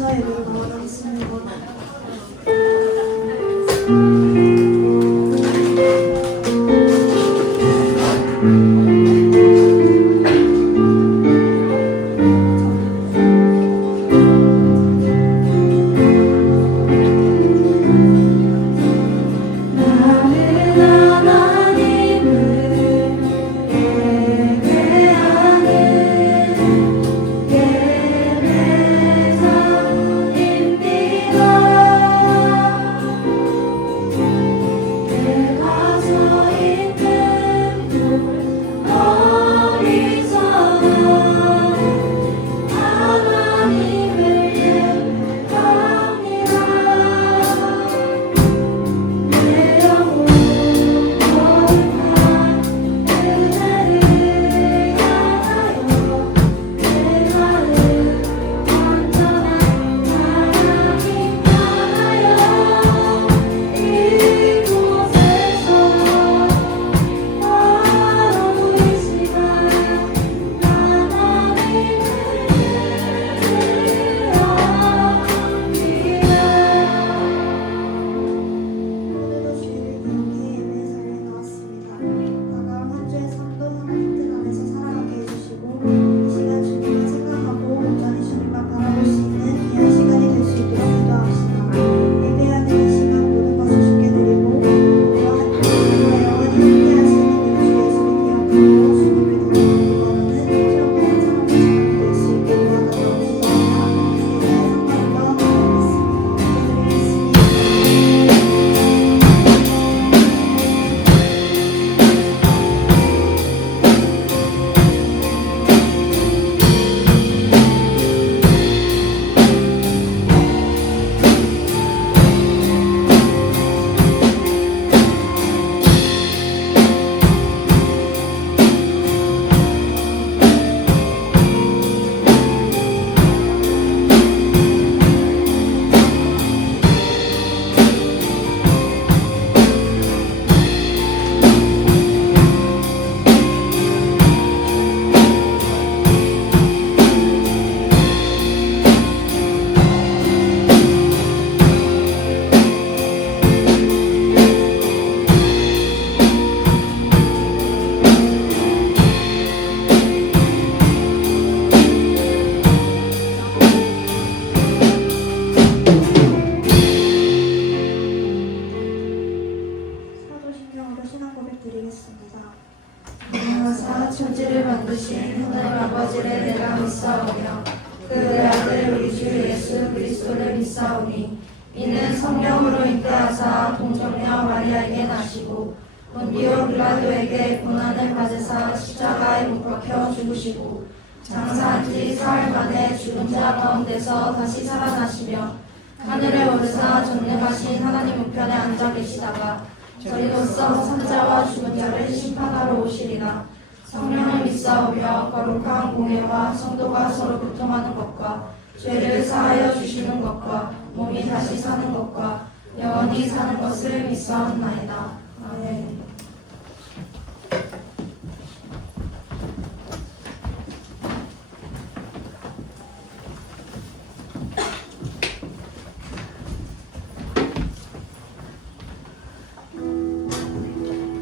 감사의 예배로 나아가겠습니다. 하사 천지를 만드신 하나님 아버지를 내가 믿사오며 그의 아들 우리 주 예수 그리스도를 믿사오니 이는 성령으로 잉태하사 동정녀 마리아에게 나시고 본디오 빌라도에게 고난을 받으사 십자가에 못 박혀 죽으시고 장사한 지 사흘 만에 죽은 자 가운데서 다시 살아나시며 하늘에 오르사 전능하신 하나님 우편에 앉아 계시다가 저리로서 산자와 죽은 자를 심판하러 오시리라. 성령을 믿사오며 거룩한 공예와 성도가 서로 교통하는 것과 죄를 사하여 주시는 것과 몸이 다시 사는 것과 영원히 사는 것을 믿사옵나이다. 아멘.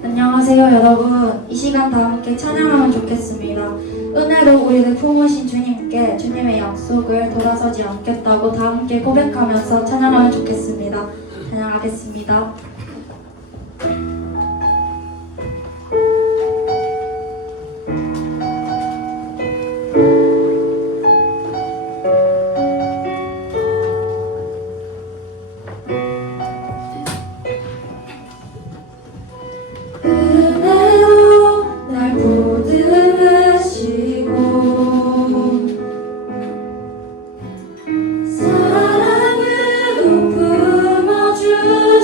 안녕하세요 여러분. 이 시간 다 함께 찬양하면 좋겠습니다. 은혜로 우리를 품으신 주님께 주님의 약속을 돌아서지 않겠다고 다 함께 고백하면서 찬양하면 좋겠습니다. 찬양하겠습니다. 사랑으로 품어주셔도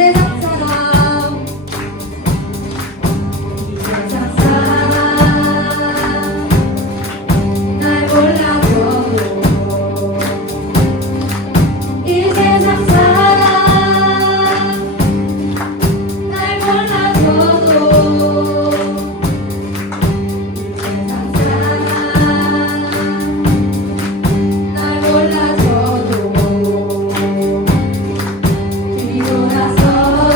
세상 사람 이 세상 사람 날 몰라줘도 이 세상 사람 날 몰라줘도 이 세상 사람 날 몰라줘도 뒤돌아서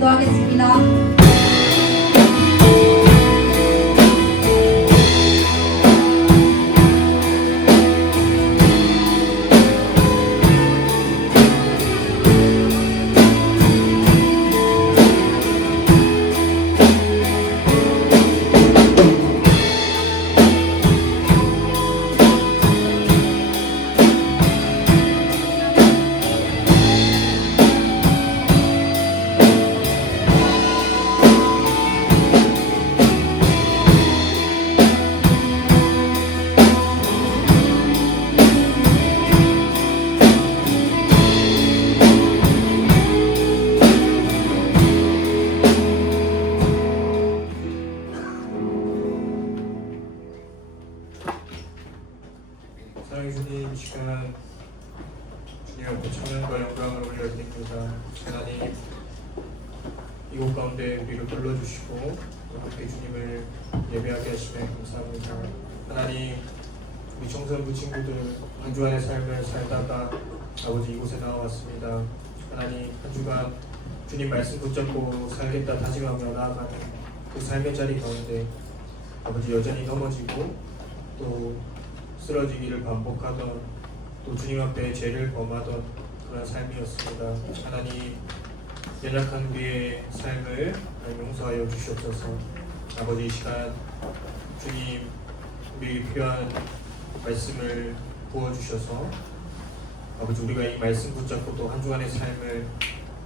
기도하겠습니다. 사랑의 주님, 이 시간 주님 앞에 찬양과 영광을 올려드립니다. 하나님, 이곳 가운데 우리를 불러주시고 함께 주님을 예배하게 하시면 감사합니다. 하나님, 우리 청소년부 친구들 한 주간의 삶을 살다가 아버지 이곳에 나와왔습니다. 하나님, 한 주간 주님 말씀 붙잡고 살겠다 다짐하며 나아가는 그 삶의 자리 가운데 아버지 여전히 넘어지고 또 쓰러지기를 반복하던 또 주님 앞에 죄를 범하던 그런 삶이었습니다. 하나님, 연약한 우리의 삶을 용서하여 주시옵소서. 아버지, 이 시간 주님 우리에게 필요한 말씀을 부어주셔서 아버지 우리가 이 말씀 붙잡고 또 한 주간의 삶을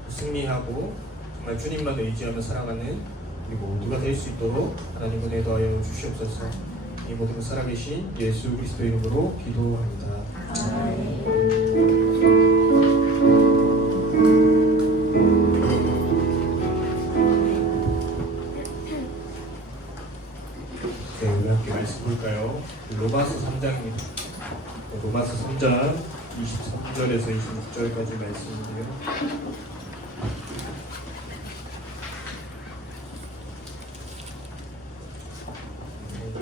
승리하고 정말 주님만 의지하며 살아가는 우리 모두가 될 수 있도록 하나님 은혜 더하여 주시옵소서. 이 모든 살아계신 예수 그리스도 이름으로 기도합니다. 네, 우리 함께 말씀 볼까요? 로마서 3장입니다. 로마서 3장 23절에서 26절까지 말씀인데요.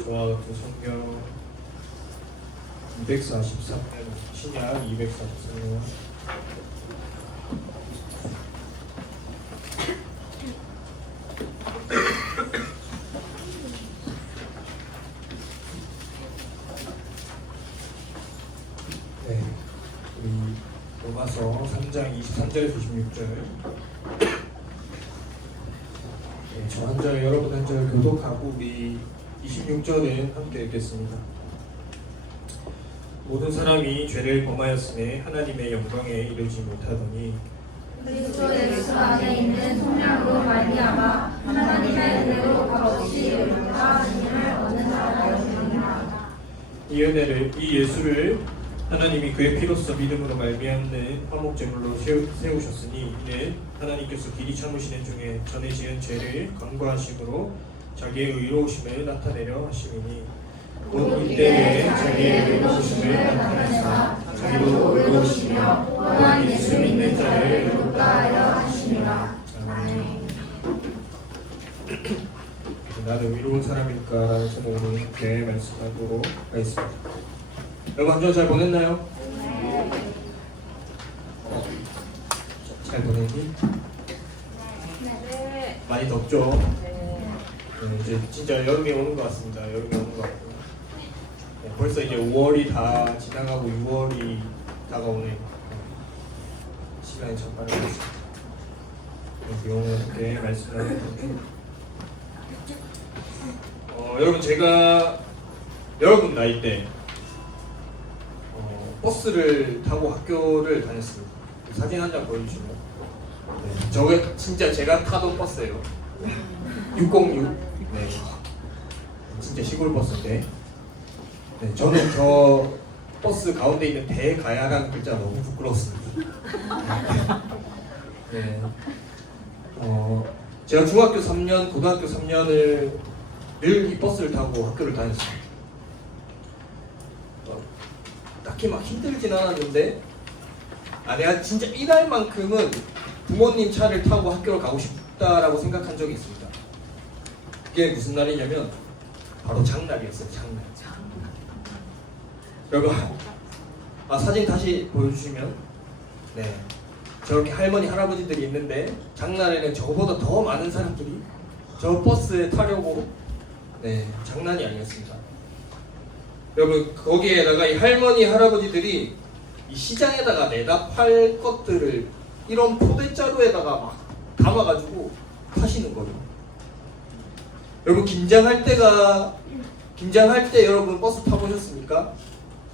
저와 같은 성경 243년 신약 243년 네, 우리 로마서 3장 23절에서 26절 네, 저 한 절 여러분 한 절 교독하고 우리 26절은 함께 읽겠습니다. 모든 사람이 죄를 범하였음에 하나님의 영광에 이르지 못하더니 그리스도 예수 안에 있는 성령으로 말미암아 하나님의 은혜로 값없이 의롭다 하심을 얻는 자라 되었느니라. 이 은혜를 이 예수를 하나님이 그의 피로써 믿음으로 말미암는 화목제물로 세우셨으니 이는 하나님께서 길이 참으시는 중에 전에 지은 죄를 간과하심으로 자기의 의로우심을 나타내려 하심이니 곧 이때에 자기의 의로우심을 나타내사 자기도 의로우시며 또한 예수 믿는 자를 의롭다 하여 하심이라. 아멘. 나는 의로운 사람일까라는 제목으로 함께 말씀하도록 하겠습니다. 여러분 한 주간 잘 보냈나요? 잘 보냈니? 네. 많이 덥죠? 네, 이제 진짜 여름이 오는 것 같습니다. 여름이 오는 것 같고 벌써 이제 5월이 다 지나가고 6월이 다가오네요. 시간이 참 빠르겠습니다. 오늘 함께 말씀을 해볼게요. 여러분 제가 여러분 나이 때 버스를 타고 학교를 다녔습니다. 사진 한 장 보여주시면 네, 저게 진짜 제가 타던 버스예요. 606. 네, 진짜 시골 버스인데 네, 저는 저 버스 가운데 있는 대가야라는 글자 너무 부끄러웠습니다. 네. 제가 중학교 3년, 고등학교 3년을 늘 이 버스를 타고 학교를 다녔습니다. 딱히 막 힘들진 않았는데 내가 진짜 이날만큼은 부모님 차를 타고 학교를 가고 싶다라고 생각한 적이 있습니다. 그게 무슨 날이냐면 바로 장날이었어요. 장날. 여러분 사진 다시 보여주시면 네 저렇게 할머니 할아버지들이 있는데 장날에는 저보다 더 많은 사람들이 저 버스에 타려고 장난이 아니었습니다. 여러분 거기에다가 이 할머니 할아버지들이 이 시장에다가 내다 팔 것들을 이런 포대자루에다가 막 담아가지고 파시는 거예요. 여러분 긴장할 때 여러분 버스 타보셨습니까?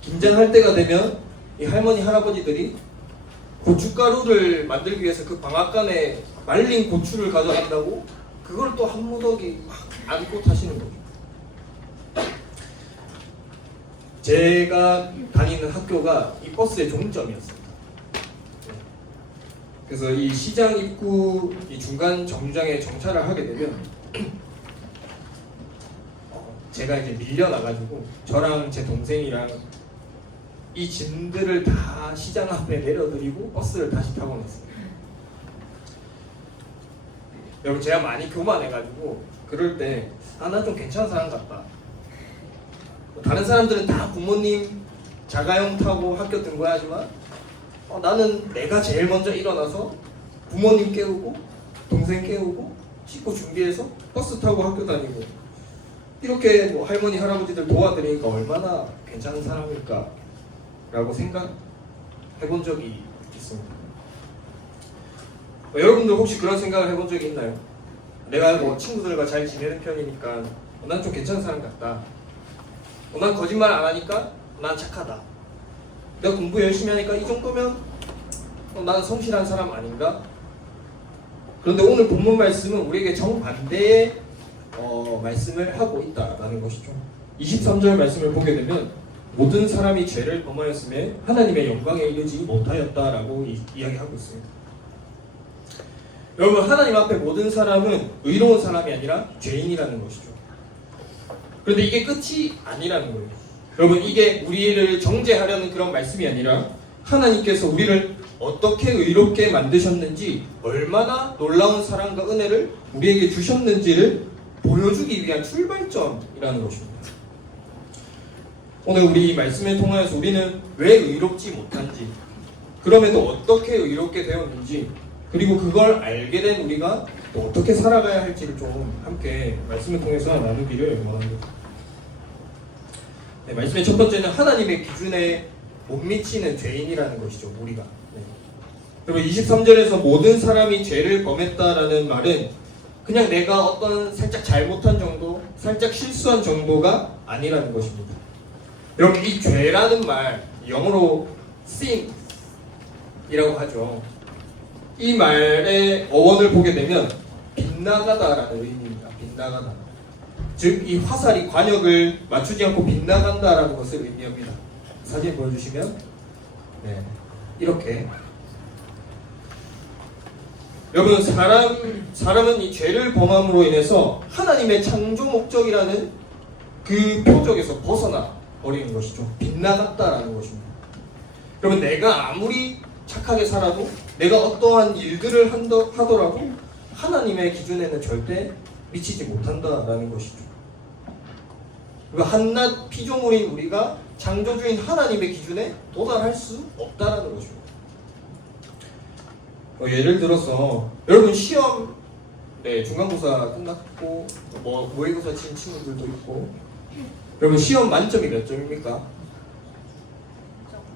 긴장할 때가 되면 이 할머니 할아버지들이 고춧가루를 만들기 위해서 그 방앗간에 말린 고추를 가져간다고 그걸 또 한 무더기 막 안고 타시는 거죠. 제가 다니는 학교가 이 버스의 종점이었습니다. 그래서 이 시장 입구 이 중간 정류장에 정차를 하게 되면 제가 이제 밀려나가지고 저랑 제 동생이랑 이 짐들을 다 시장 앞에 내려드리고 버스를 다시 타고 났습니다. 여러분 제가 많이 교만해가지고 그럴 때 나 좀 괜찮은 사람 같다. 다른 사람들은 다 부모님 자가용 타고 학교 등교하지만 나는 내가 제일 먼저 일어나서 부모님 깨우고 동생 깨우고 씻고 준비해서 버스 타고 학교 다니고 이렇게 뭐 할머니 할아버지들 도와드리니까 얼마나 괜찮은 사람일까 라고 생각해 본 적이 있습니다. 여러분들 혹시 그런 생각을 해본 적이 있나요? 내가 뭐 친구들과 잘 지내는 편이니까 난 좀 괜찮은 사람 같다. 난 거짓말 안 하니까 난 착하다. 내가 공부 열심히 하니까 이 정도면 나는 성실한 사람 아닌가? 그런데 오늘 본문 말씀은 우리에게 정반대의 말씀을 하고 있다라는 것이죠. 23절 말씀을 보게 되면 모든 사람이 죄를 범하였음에 하나님의 영광에 이르지 못하였다라고 이야기하고 있습니다. 여러분 하나님 앞에 모든 사람은 의로운 사람이 아니라 죄인이라는 것이죠. 그런데 이게 끝이 아니라는 거예요. 여러분 이게 우리를 정죄하려는 그런 말씀이 아니라 하나님께서 우리를 어떻게 의롭게 만드셨는지 얼마나 놀라운 사랑과 은혜를 우리에게 주셨는지를 보여주기 위한 출발점이라는 것입니다. 오늘 우리 이 말씀을 통하여서 우리는 왜 의롭지 못한지 그럼에도 어떻게 의롭게 되었는지 그리고 그걸 알게 된 우리가 또 어떻게 살아가야 할지를 좀 함께 말씀을 통해서 나누기를 원합니다. 말씀의 첫 번째는 하나님의 기준에 못 미치는 죄인이라는 것이죠. 우리가. 그리고 23절에서 모든 사람이 죄를 범했다라는 말은 그냥 내가 어떤 살짝 잘못한 정도, 살짝 실수한 정도가 아니라는 것입니다. 여러분 이 죄라는 말 영어로 sin이라고 하죠. 이 말의 어원을 보게 되면 빗나가다라는 의미입니다. 빗나가다. 즉 이 화살이 관역을 맞추지 않고 빗나간다라는 것을 의미합니다. 사진 보여주시면 이렇게 여러분 사람은 이 죄를 범함으로 인해서 하나님의 창조 목적이라는 그 표적에서 벗어나 버리는 것이죠. 빗나갔다라는 것입니다. 여러분 내가 아무리 착하게 살아도 내가 어떠한 일들을 하더라도 하나님의 기준에는 절대 미치지 못한다라는 것이죠. 그리고 한낱 피조물인 우리가 창조주인 하나님의 기준에 도달할 수 없다라는 것입니다. 예를 들어서 여러분 시험 중간고사 끝났고 모의고사 친 친구들도 있고 여러분 시험 만점이 몇 점입니까?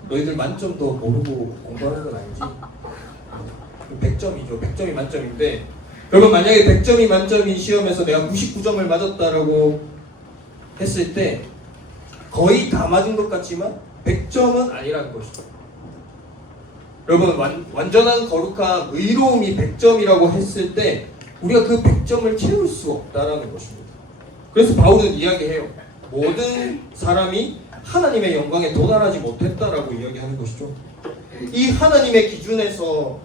너희들 만점도 모르고 공부하는 건 아니지? 100점이죠. 100점이 만점인데 여러분 만약에 100점이 만점인 시험에서 내가 99점을 맞았다라고 했을 때 거의 다 맞은 것 같지만 100점은 아니라는 것이죠. 여러분 완전한 거룩한 의로움이 100점이라고 했을 때 우리가 그 100점을 채울 수 없다라는 것입니다. 그래서 바울은 이야기해요. 모든 사람이 하나님의 영광에 도달하지 못했다라고 이야기하는 것이죠. 이 하나님의 기준에서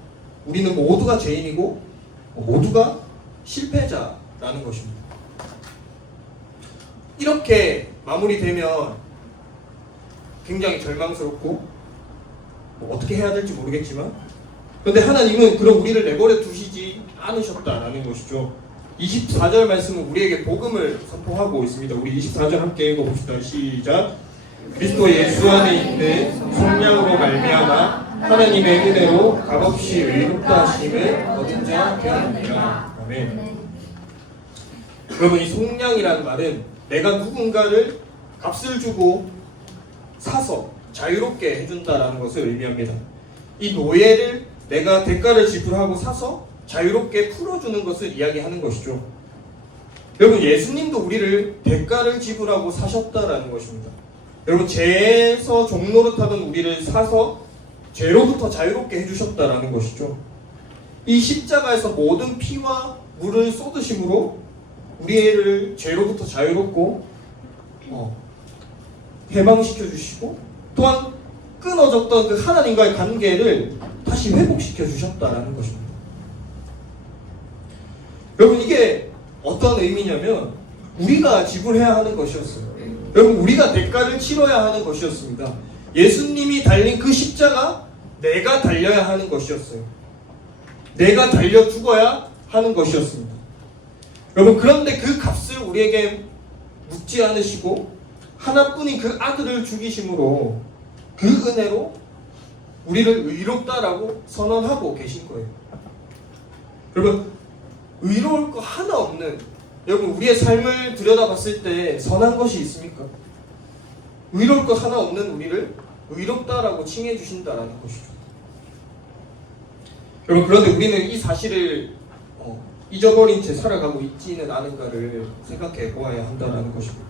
우리는 모두가 죄인이고 모두가 실패자라는 것입니다. 이렇게 마무리되면 굉장히 절망스럽고 어떻게 해야 될지 모르겠지만 그런데 하나님은 그럼 우리를 내버려 두시지 않으셨다라는 것이죠. 24절 말씀은 우리에게 복음을 선포하고 있습니다. 우리 24절 함께 읽어봅시다. 시작. 그리스도 예수 안에 있는 성령으로 말미암아 하나님의 은혜로 값없이 의롭다 하심을 얻은 자 되었느니라. 아멘. 네. 여러분, 이 속량이라는 말은 내가 누군가를 값을 주고 사서 자유롭게 해준다라는 것을 의미합니다. 이 노예를 내가 대가를 지불하고 사서 자유롭게 풀어주는 것을 이야기하는 것이죠. 여러분, 예수님도 우리를 대가를 지불하고 사셨다라는 것입니다. 여러분, 죄에서 종노릇하던 우리를 사서 죄로부터 자유롭게 해주셨다라는 것이죠. 이 십자가에서 모든 피와 물을 쏟으심으로 우리를 죄로부터 자유롭고 해방시켜 주시고, 또한 끊어졌던 그 하나님과의 관계를 다시 회복시켜 주셨다라는 것입니다. 여러분, 이게 어떤 의미냐면 우리가 지불해야 하는 것이었어요. 여러분, 우리가 대가를 치러야 하는 것이었습니다. 예수님이 달린 그 십자가, 내가 달려야 하는 것이었어요. 내가 달려 죽어야 하는 것이었습니다. 여러분, 그런데 그 값을 우리에게 묻지 않으시고 하나뿐인 그 아들을 죽이심으로 그 은혜로 우리를 의롭다라고 선언하고 계신 거예요. 여러분, 의로울 거 하나 없는, 여러분, 우리의 삶을 들여다봤을 때 선한 것이 있습니까? 의로울 거 하나 없는 우리를 의롭다라고 칭해 주신다라는 것이죠. 여러분, 그런데 우리는 이 사실을 잊어버린 채 살아가고 있지는 않은가를 생각해 보아야 한다는 것입니다.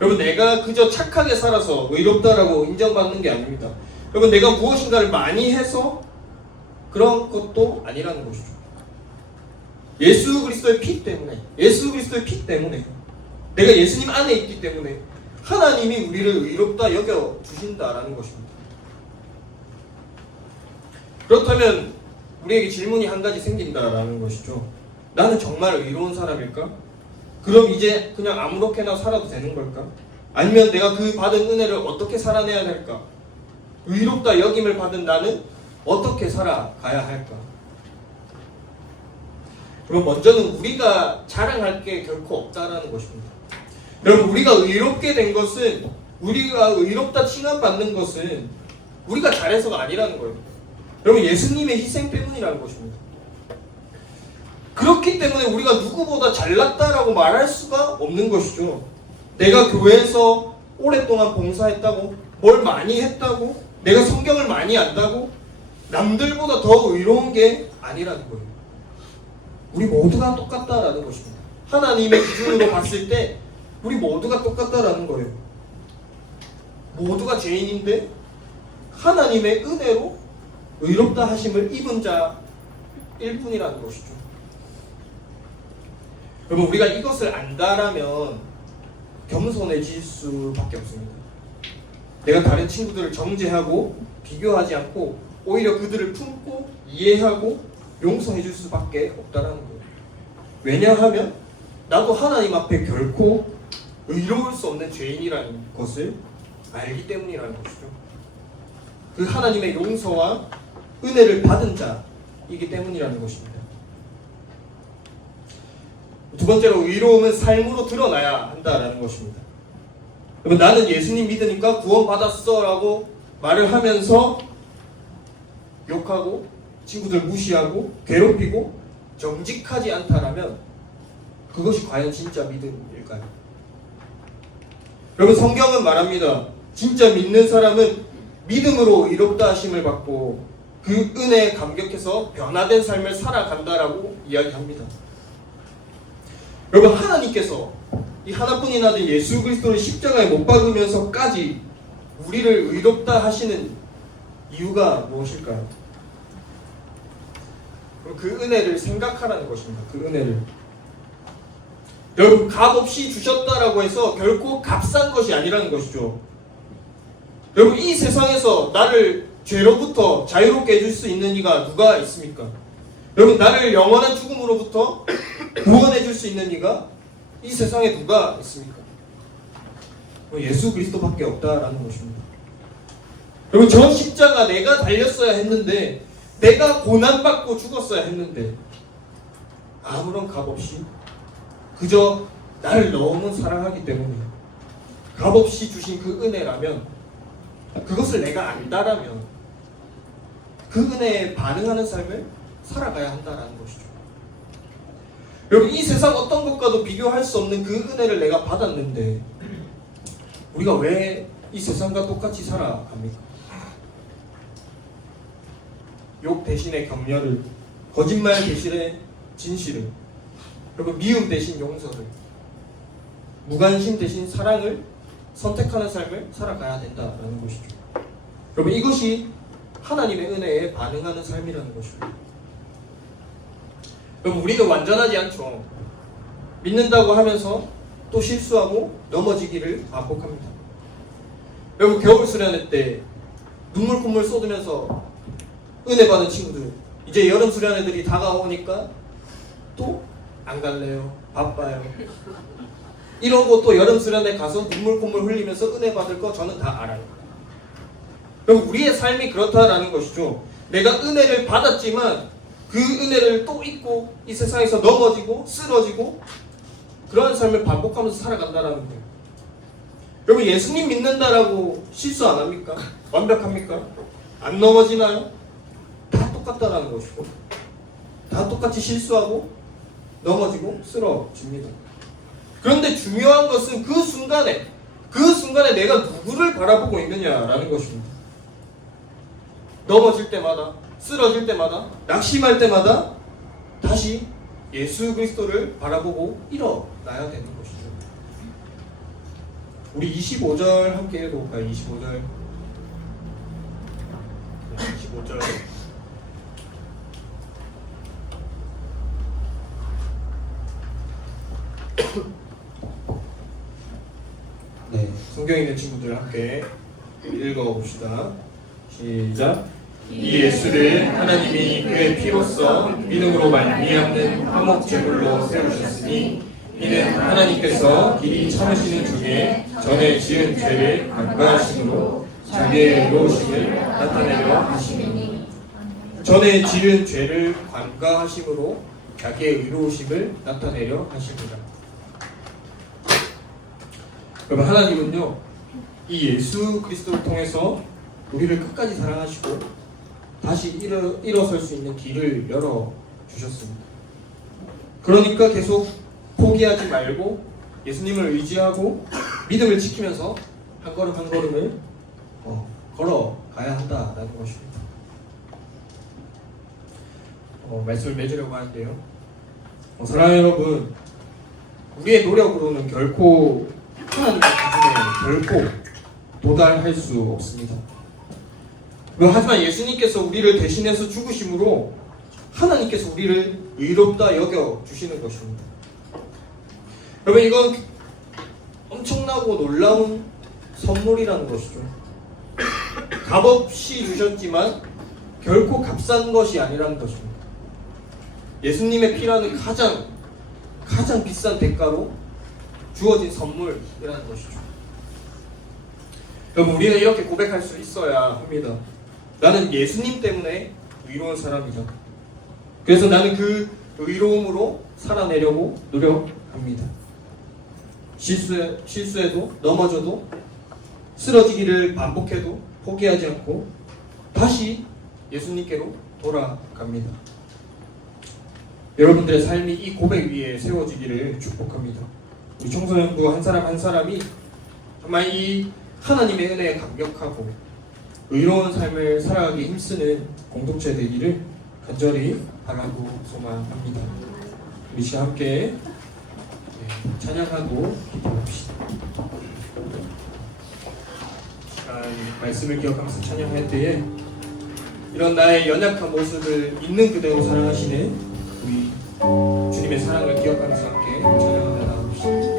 여러분, 내가 그저 착하게 살아서 의롭다라고 인정받는 게 아닙니다. 여러분, 내가 무엇인가를 많이 해서 그런 것도 아니라는 것이죠. 예수 그리스도의 피 때문에, 내가 예수님 안에 있기 때문에 하나님이 우리를 의롭다 여겨 주신다라는 것입니다. 그렇다면 우리에게 질문이 한 가지 생긴다라는 것이죠. 나는 정말 의로운 사람일까? 그럼 이제 그냥 아무렇게나 살아도 되는 걸까? 아니면 내가 그 받은 은혜를 어떻게 살아내야 될까? 의롭다 여김을 받은 나는 어떻게 살아가야 할까? 그럼 먼저는 우리가 자랑할 게 결코 없다라는 것입니다. 여러분, 우리가 의롭게 된 것은, 우리가 의롭다 칭함받는 것은 우리가 잘해서가 아니라는 거예요. 여러분, 예수님의 희생 때문이라는 것입니다. 그렇기 때문에 우리가 누구보다 잘났다라고 말할 수가 없는 것이죠. 내가 교회에서 오랫동안 봉사했다고, 뭘 많이 했다고, 내가 성경을 많이 안다고 남들보다 더 의로운 게 아니라는 거예요. 우리 모두가 똑같다라는 것입니다. 하나님의 기준으로 봤을 때 우리 모두가 똑같다라는 거예요. 모두가 죄인인데 하나님의 은혜로 의롭다 하심을 입은 자일 뿐이라는 것이죠. 여러분, 우리가 이것을 안다라면 겸손해질 수밖에 없습니다. 내가 다른 친구들을 정죄하고 비교하지 않고 오히려 그들을 품고 이해하고 용서해 줄 수밖에 없다라는 거예요. 왜냐하면 나도 하나님 앞에 결코 의로울 수 없는 죄인이라는 것을 알기 때문이라는 것이죠. 그 하나님의 용서와 은혜를 받은 자이기 때문이라는 것입니다. 두 번째로, 의로움은 삶으로 드러나야 한다라는 것입니다. 여러분, 나는 예수님 믿으니까 구원받았어 라고 말을 하면서 욕하고 친구들 무시하고 괴롭히고 정직하지 않다라면 그것이 과연 진짜 믿음일까요? 여러분, 성경은 말합니다. 진짜 믿는 사람은 믿음으로 의롭다 하심을 받고 그 은혜에 감격해서 변화된 삶을 살아간다라고 이야기합니다. 여러분, 하나님께서 이 하나뿐인 아들 예수 그리스도를 십자가에 못 박으면서까지 우리를 의롭다 하시는 이유가 무엇일까요? 그 은혜를 생각하라는 것입니다. 그 은혜를. 여러분, 값없이 주셨다라고 해서 결코 값싼 것이 아니라는 것이죠. 여러분, 이 세상에서 나를 죄로부터 자유롭게 해줄 수 있는 이가 누가 있습니까? 여러분, 나를 영원한 죽음으로부터 구원해 줄 수 있는 이가 이 세상에 누가 있습니까? 예수 그리스도밖에 없다라는 것입니다. 여러분, 저 십자가 내가 달렸어야 했는데, 내가 고난받고 죽었어야 했는데 아무런 값없이 그저 나를 너무 사랑하기 때문에 값없이 주신 그 은혜라면, 그것을 내가 안다라면 그 은혜에 반응하는 삶을 살아가야 한다는 것이죠. 여러분, 이 세상 어떤 것과도 비교할 수 없는 그 은혜를 내가 받았는데 우리가 왜 이 세상과 똑같이 살아갑니까? 욕 대신에 격려를, 거짓말 대신에 진실을, 여러분, 미움 대신 용서를, 무관심 대신 사랑을 선택하는 삶을 살아가야 된다는 것이죠. 여러분, 이것이 하나님의 은혜에 반응하는 삶이라는 것입니다. 여러분, 우리는 완전하지 않죠. 믿는다고 하면서 또 실수하고 넘어지기를 반복합니다. 여러분, 겨울 수련회 때 눈물 콧물 쏟으면서 은혜 받은 친구들, 이제 여름 수련회들이 다가오니까 또 안 갈래요, 바빠요, 이러고 또 여름 수련회 가서 눈물 콧물 흘리면서 은혜 받을 거 저는 다 알아요. 여러분, 우리의 삶이 그렇다라는 것이죠. 내가 은혜를 받았지만 그 은혜를 또 잊고 이 세상에서 넘어지고 쓰러지고 그러한 삶을 반복하면서 살아간다라는 거예요. 여러분, 예수님 믿는다라고 실수 안 합니까? 완벽합니까? 안 넘어지나요? 다 똑같다라는 것이고, 다 똑같이 실수하고 넘어지고 쓰러집니다. 그런데 중요한 것은 그 순간에 내가 누구를 바라보고 있느냐라는 것입니다. 넘어질 때마다, 쓰러질 때마다, 낙심할 때마다 다시 예수 그리스도를 바라보고 일어나야 되는 것이죠. 우리 25절 함께 읽어볼까요? 25절. 25절. 네, 성경 있는 친구들 함께 읽어봅시다. 시작. 이 예수를 하나님이 그의 피로써 믿음으로 말미암는 화목 제물로 세우셨으니 이는 하나님께서 길이 참으시는 중에 전에 지은 죄를 간과하심으로 자기의 의로우심을 나타내려 하심이니. 전에 지은 죄를 간과하심으로 자기의 의로우심을 나타내려 하십니다. 여러분, 하나님은요, 이 예수 그리스도를 통해서 우리를 끝까지 사랑하시고 다시 일어설 수 있는 길을 열어주셨습니다. 그러니까 계속 포기하지 말고 예수님을 의지하고 믿음을 지키면서 한 걸음 한 걸음을 걸어가야 한다라는 것입니다. 말씀을 맺으려고 하는데요. 사랑하는 여러분, 우리의 노력으로는 결코 하나님의 기준에 결코 도달할 수 없습니다. 하지만 예수님께서 우리를 대신해서 죽으심으로 하나님께서 우리를 의롭다 여겨주시는 것입니다. 여러분, 이건 엄청나고 놀라운 선물이라는 것이죠. 값없이 주셨지만 결코 값싼 것이 아니라는 것입니다. 예수님의 피라는 가장 비싼 대가로 주어진 선물이라는 것이죠. 여러분, 우리는 이렇게 고백할 수 있어야 합니다. 나는 예수님 때문에 의로운 사람이다. 그래서 나는 그 의로움으로 살아내려고 노력합니다. 실수해도 넘어져도 쓰러지기를 반복해도 포기하지 않고 다시 예수님께로 돌아갑니다. 여러분들의 삶이 이 고백 위에 세워지기를 축복합니다. 우리 청소년부 한 사람 한 사람이 정말 이 하나님의 은혜에 감격하고 의로운 삶을 살아가기 힘쓰는 공동체 되기를 간절히 바라고 소망합니다. 우리 시간 함께 찬양하고 기도합시다. 말씀을 기억하면서 찬양할 때에 이런 나의 연약한 모습을 있는 그대로 사랑하시는 우리 주님의 사랑을 기억하면서 함께 찬양하며 나갑시다.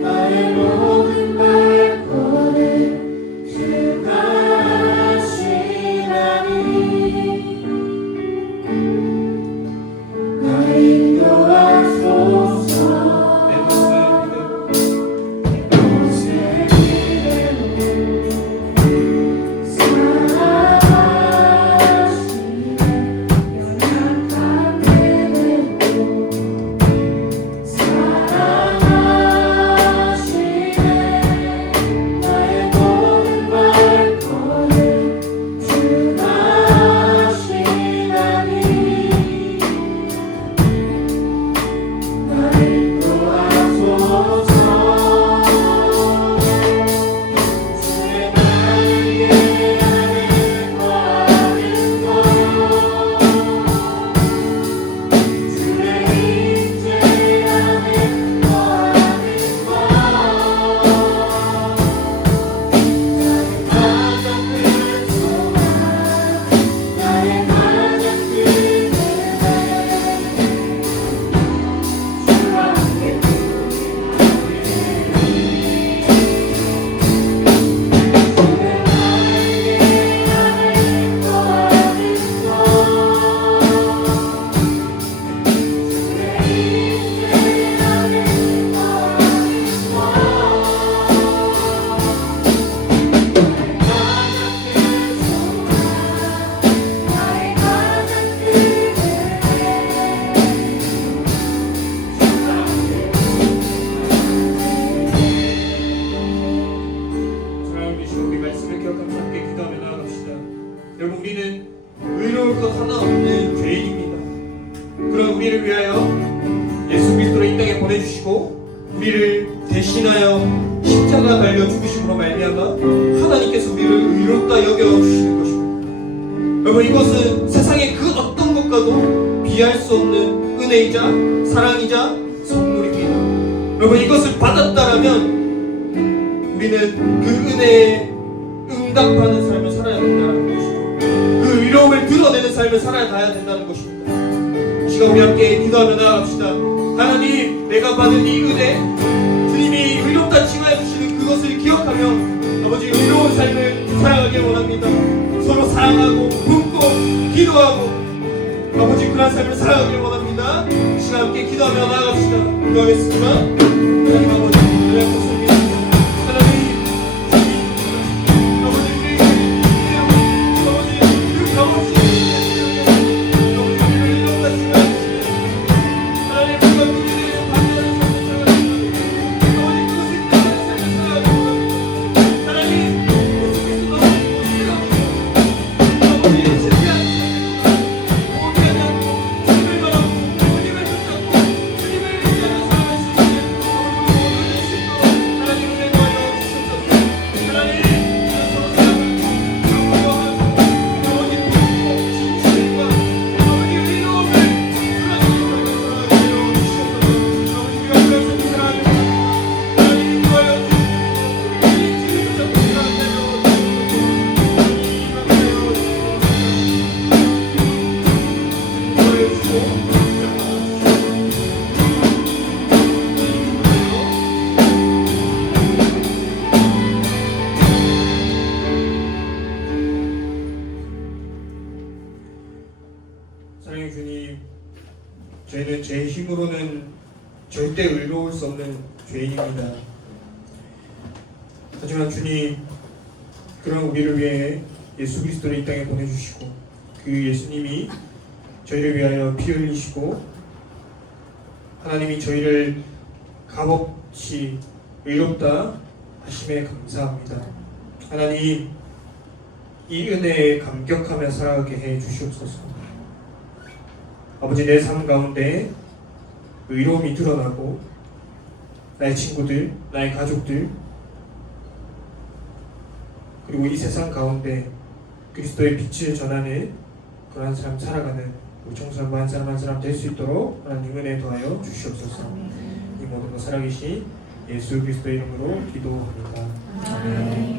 나의 모든 말 인하여 십자가 달려 죽으심으로 말미암아 하나님께서 우리를 의롭다 여겨주시는 것입니다. 여러분, 이것은 세상의 그 어떤 것과도 비할 수 없는 은혜이자 사랑이자 선물입니다. 여러분, 이것을 받았다라면 우리는 그 은혜에 응답하는 삶을 살아야 된다는 것이죠. 그 의로움을 드러내는 삶을 살아야 된다는 것입니다. 이 시간 우리 함께 기도하며 나아갑시다. 하나님, 내가 받은 이 은혜, 주님이 의롭다 칭하여 주시는 그것을 기억하며 아버지 의로운 삶을 살아가길 원합니다. 서로 사랑하고 품고 기도하고 아버지 그런 삶을 살아가길 원합니다. 이 시간 함께 기도하며 나아갑시다. 기도하겠습니다. 하나님 아버지, 우리 앞에 소리입니다. 하나님, 아버지 우리에게 아버지 그 값없이 아버지 우리를 의롭다 칭하여 주시는 하나님, 그가 그들의 반면을 살아가는 아버지 그것을 따르는 삶을 살아가길 원합니다. 하나님, 예수 그리스도 아버지 신비한 포기하지 않고 주님을 바라고 주님을 붙잡고 주님을 의지하며 살아갈 수 있는 우리 모든 하나님 은혜 구하여 주옵소서. 하나님, 서로 사랑을 강구하고 아버지 품고 진실과 아버지 의로움을 하나님 살아가게 주옵소서. 아버지 우리가 그런 삶을 살아가게 하나님 구하여 주옵소서. 주님 붙잡고 살아가게 하여 사랑의 주님, 저희는 제 힘으로는 절대 의로울 수 없는 죄인입니다. 하지만 주님, 그런 우리를 위해 예수 그리스도를 이 땅에 보내주시고 그 예수님이 저희를 위하여 피 흘리시고 하나님이 저희를 값없이 의롭다 하심에 감사합니다. 하나님, 이 은혜에 감격하며 살아가게 해 주시옵소서. 아버지, 내 삶 가운데 의로움이 드러나고 나의 친구들, 나의 가족들, 그리고 이 세상 가운데 그리스도의 빛을 전하는 그러한 삶 살아가는 우리 청소년부 한 사람 한 사람 될 수 있도록 하나님 은혜 더하여 주시옵소서. 이 모든 것 살아계신 예수 그리스도의 이름으로 기도합니다. 아멘.